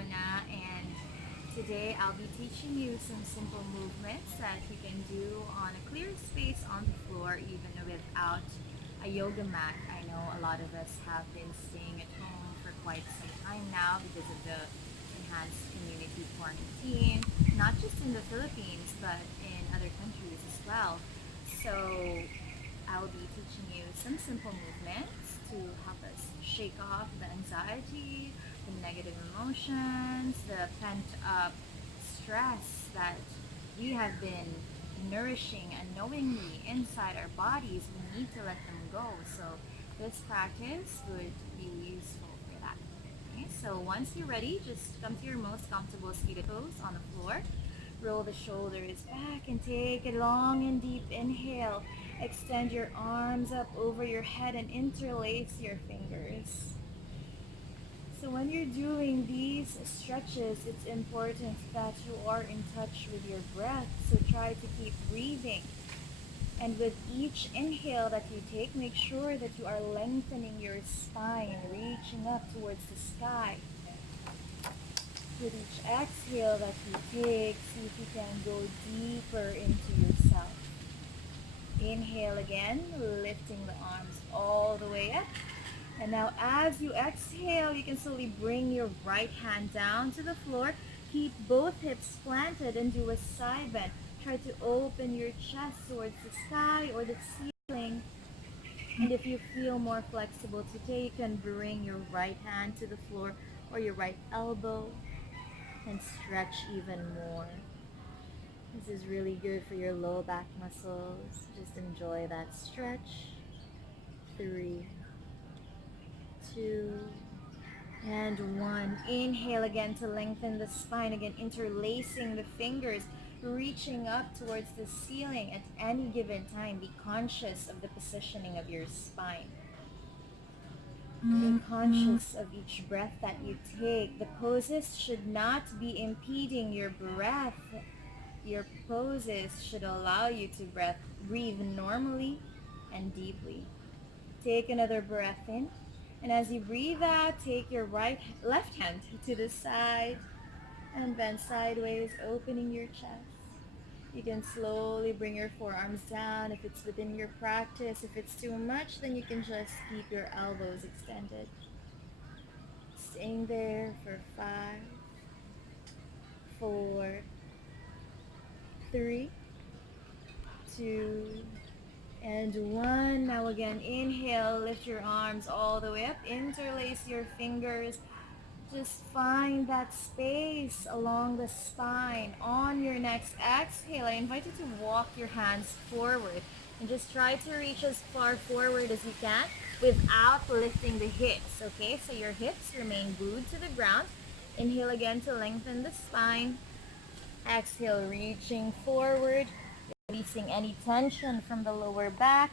Fiona, and today I'll be teaching you some simple movements that you can do on a clear space on the floor even without a yoga mat. I know a lot of us have been staying at home for quite some time now because of the enhanced community quarantine, not just in the Philippines but in other countries as well. So I will be teaching you some simple movements to help us shake off the anxiety, the negative emotions, the pent up stress that we have been nourishing unknowingly inside our bodies. We need to let them go. So this practice would be useful for that. Okay, so once you're ready, just come to your most comfortable seated pose on the floor. Roll the shoulders back and take a long and deep inhale. Extend your arms up over your head and interlace your fingers. So when you're doing these stretches, it's important that you are in touch with your breath. So try to keep breathing. And with each inhale that you take, make sure that you are lengthening your spine, reaching up towards the sky. With each exhale that you take, see if you can go deeper into yourself. Inhale again, lifting the arms all the way up. And now as you exhale, you can slowly bring your right hand down to the floor. Keep both hips planted and do a side bend. Try to open your chest towards the sky or the ceiling. And if you feel more flexible today, you can bring your right hand to the floor or your right elbow and stretch even more. This is really good for your low back muscles. Just enjoy that stretch. 3, 2, and 1. Inhale again to lengthen the spine. Again, interlacing the fingers, reaching up towards the ceiling at any given time. Be conscious of the positioning of your spine. Be conscious of each breath that you take. The poses should not be impeding your breath. Your poses should allow you to breathe normally and deeply. Take another breath in. And as you breathe out, take your left hand to the side and bend sideways, opening your chest. You can slowly bring your forearms down if it's within your practice. If it's too much, then you can just keep your elbows extended. Staying there for 5, 4, 3, 2, and 1. Now again, inhale, lift your arms all the way up, interlace your fingers. Just find that space along the spine. On your next exhale, I invite you to walk your hands forward and just try to reach as far forward as you can without lifting the hips, okay? So your hips remain glued to the ground. Inhale again to lengthen the spine. Exhale, reaching forward, releasing any tension from the lower back,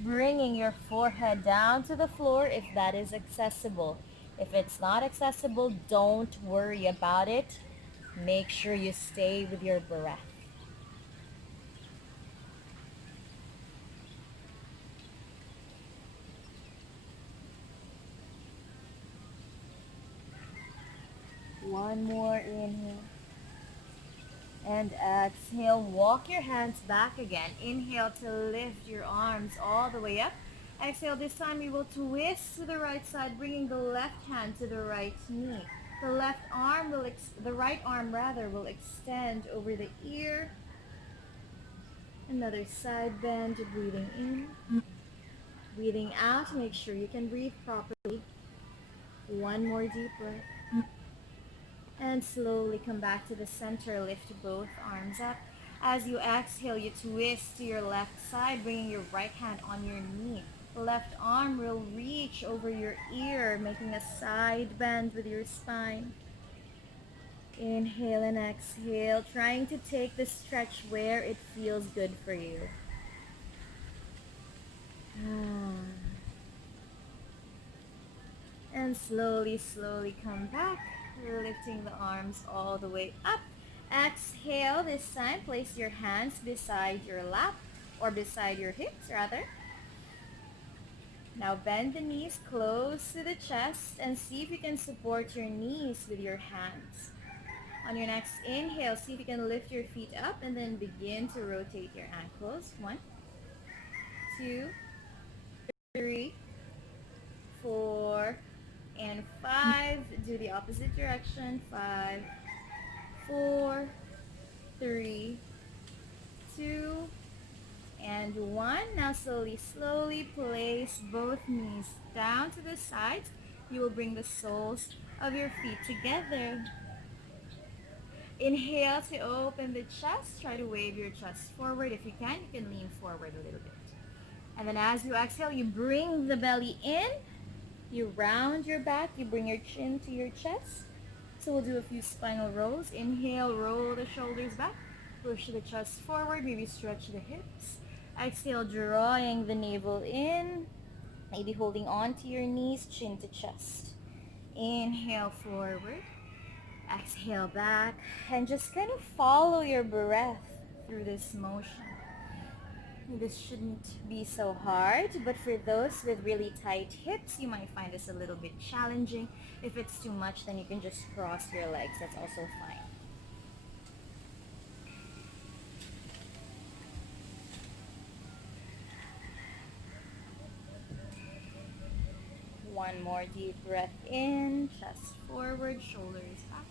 bringing your forehead down to the floor if that is accessible. If it's not accessible, don't worry about it. Make sure you stay with your breath. One more inhale. And exhale, walk your hands back again. Inhale to lift your arms all the way up. Exhale, this time you will twist to the right side, bringing the left hand to the right knee. The right arm rather, will extend over the ear. Another side bend, breathing in. Breathing out, make sure you can breathe properly. One more deep breath. And slowly come back to the center. Lift both arms up. As you exhale, you twist to your left side, bringing your right hand on your knee. The left arm will reach over your ear, making a side bend with your spine. Inhale and exhale, trying to take the stretch where it feels good for you. And slowly, slowly come back, lifting the arms all the way up. Exhale, this time place your hands beside your lap, or beside your hips rather. Now bend the knees close to the chest and see if you can support your knees with your hands. On your next inhale, see if you can lift your feet up and then begin to rotate your ankles. 1, 2, 3, 4, and 5. Do the opposite direction. 5, 4, 3, 2, and 1. Now slowly place both knees down to the sides. You will bring the soles of your feet together. Inhale to open the chest. Try to wave your chest forward. If you can lean forward a little bit. And then as you exhale, you bring the belly in. You round your back. You bring your chin to your chest. So we'll do a few spinal rolls. Inhale, roll the shoulders back. Push the chest forward. Maybe stretch the hips. Exhale, drawing the navel in. Maybe holding on to your knees, chin to chest. Inhale forward. Exhale back. And just kind of follow your breath through this motion. This shouldn't be so hard, but for those with really tight hips, you might find this a little bit challenging. If it's too much, then you can just cross your legs. That's also fine. One more deep breath in, chest forward, shoulders back.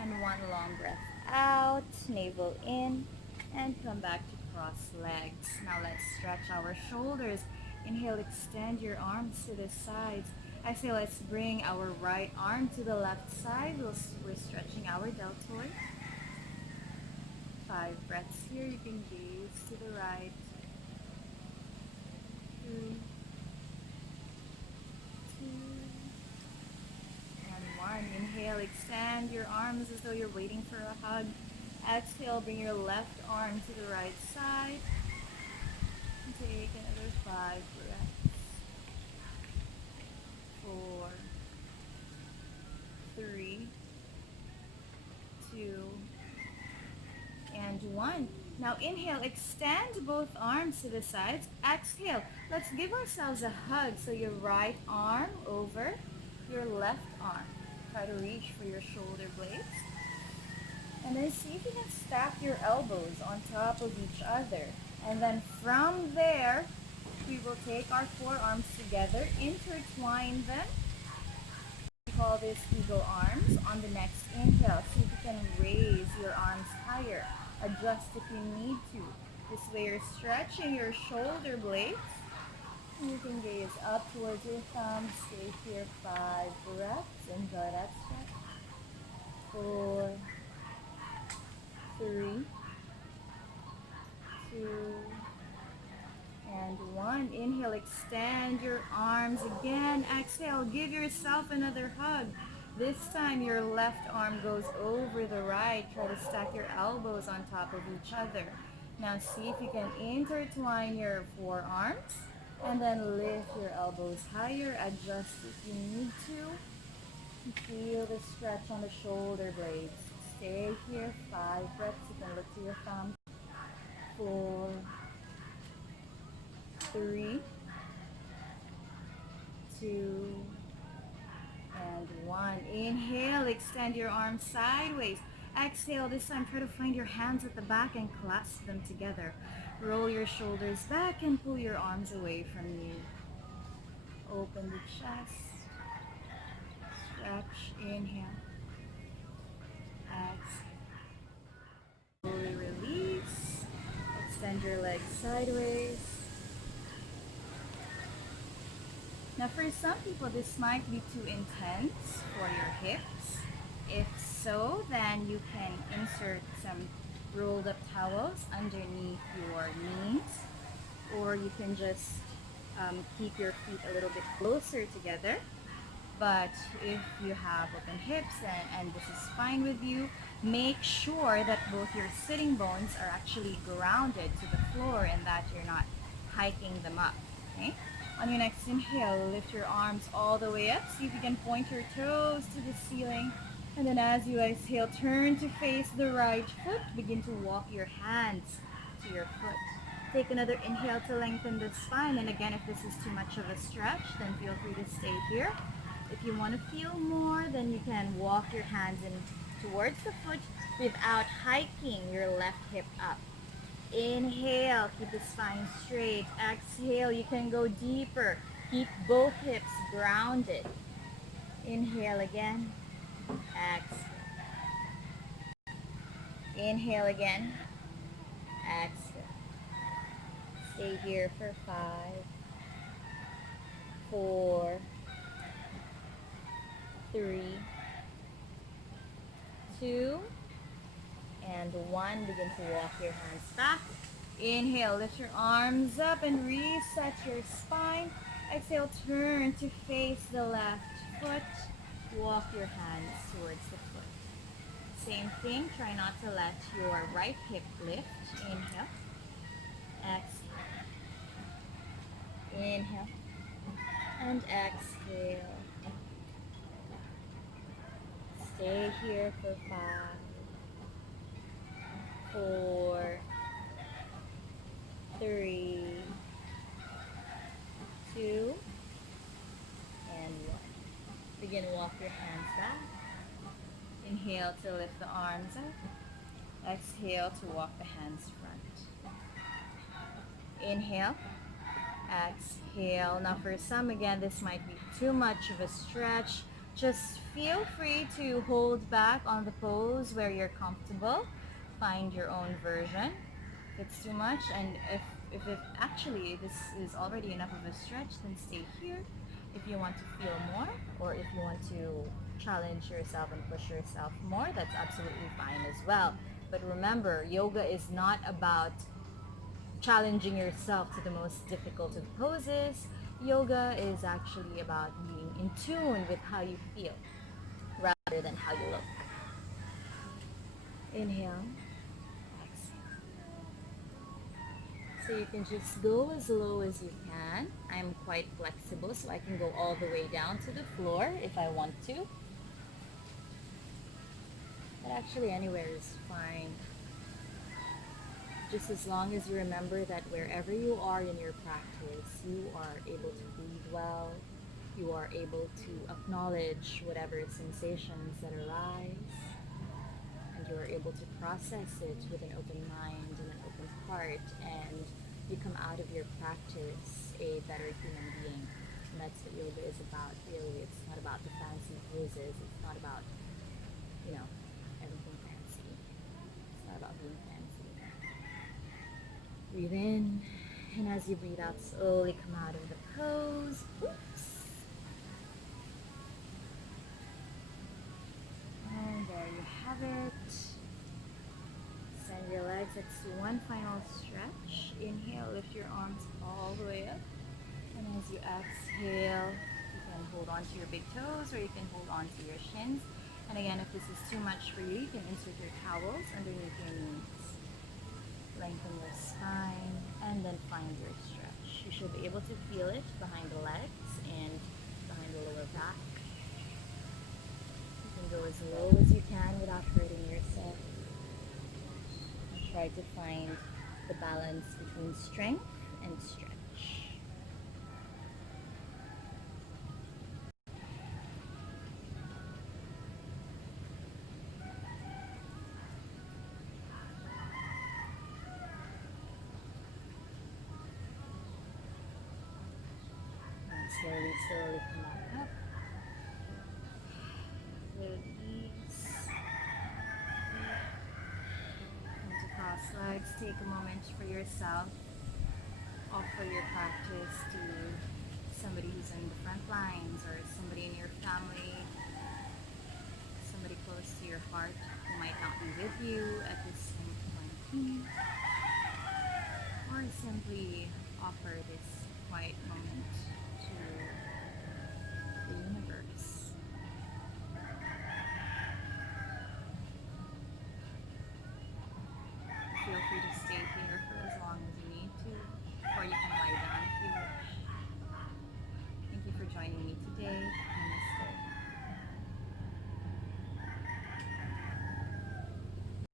And one long breath out, navel in, and come back to cross legs. Now let's stretch our shoulders. Inhale, extend your arms to the sides. Exhale, let's bring our right arm to the left side. We're stretching our deltoid. 5 breaths here. You can gaze to the right. 3, 2, and 1. Inhale, extend your arms as though you're waiting for a hug. Exhale, bring your left arm to the right side. Take another 5 breaths. 4, 3, 2, and 1. Now inhale, extend both arms to the sides. Exhale, let's give ourselves a hug. So your right arm over your left arm. Try to reach for your shoulder blades. And then see if you can stack your elbows on top of each other. And then from there, we will take our forearms together, intertwine them. We call this eagle arms. On the next inhale, see if you can raise your arms higher. Adjust if you need to. This way you're stretching your shoulder blades. You can gaze up towards your thumbs. Stay here 5 breaths. Enjoy that stretch. 4, 3, 2, and 1. Inhale, extend your arms again. Exhale, give yourself another hug. This time your left arm goes over the right. Try to stack your elbows on top of each other. Now see if you can intertwine your forearms and then lift your elbows higher. Adjust if you need to. Feel the stretch on the shoulder blades. Stay here 5 breaths. You can look to your thumbs. 4, 3, 2, and 1. Inhale, extend your arms sideways. Exhale, this time try to find your hands at the back and clasp them together. Roll your shoulders back and pull your arms away from you. Open the chest. Stretch, inhale. Exhale. Slowly release. Extend your legs sideways. Now for some people, this might be too intense for your hips. If so, then you can insert some rolled up towels underneath your knees, or you can just keep your feet a little bit closer together. But if you have open hips and this is fine with you, make sure that both your sitting bones are actually grounded to the floor and that you're not hiking them up. Okay? On your next inhale, lift your arms all the way up. See if you can point your toes to the ceiling. And then as you exhale, turn to face the right foot. Begin to walk your hands to your foot. Take another inhale to lengthen the spine. And again, if this is too much of a stretch, then feel free to stay here. If you want to feel more, then you can walk your hands in towards the foot without hiking your left hip up. Inhale, keep the spine straight. Exhale, you can go deeper. Keep both hips grounded. Inhale again. Exhale. Inhale again. Exhale. Stay here for 5, 4, 3, 2, and 1. Begin to walk your hands back. Inhale, lift your arms up and reset your spine. Exhale, turn to face the left foot. Walk your hands towards the foot. Same thing, try not to let your right hip lift. Inhale. Exhale. Inhale. And exhale. Stay here for 5, 4, 3, 2, and 1. Begin to walk your hands back. Inhale to lift the arms up. Exhale to walk the hands front. Inhale. Exhale. Now for some, again, this might be too much of a stretch. Just feel free to hold back on the pose where you're comfortable. Find your own version. If it's too much, and if it actually this is already enough of a stretch, then stay here. If you want to feel more, or if you want to challenge yourself and push yourself more, that's absolutely fine as well. But remember, yoga is not about challenging yourself to the most difficult of poses. Yoga is actually about being in tune with how you feel rather than how you look. Inhale, exhale. So you can just go as low as you can. I'm quite flexible, so I can go all the way down to the floor if I want to. But actually anywhere is fine. Just as long as you remember that wherever you are in your practice, you are able to breathe well, you are able to acknowledge whatever sensations that arise, and you are able to process it with an open mind and an open heart, and you come out of your practice a better human being. And that's what yoga is about, really. It's not about the fancy poses. It's not about, everything fancy. It's not about being fancy. Breathe in, and as you breathe out, slowly come out of the pose. Oops. And there you have it. Send your legs. Let's do one final stretch. Inhale, lift your arms all the way up. And as you exhale, you can hold on to your big toes or you can hold on to your shins. And again, if this is too much for you, you can insert your towels underneath your knees. Lengthen your spine and then find your stretch. You should be able to feel it behind the legs and behind the lower back. You can go as low as you can without hurting yourself. And try to find the balance between strength and stretch. Slowly come back up. Release. And to cross legs, take a moment for yourself. Offer your practice to somebody who's in the front lines or somebody in your family, somebody close to your heart who might not be with you at this point. Or simply offer this quiet moment to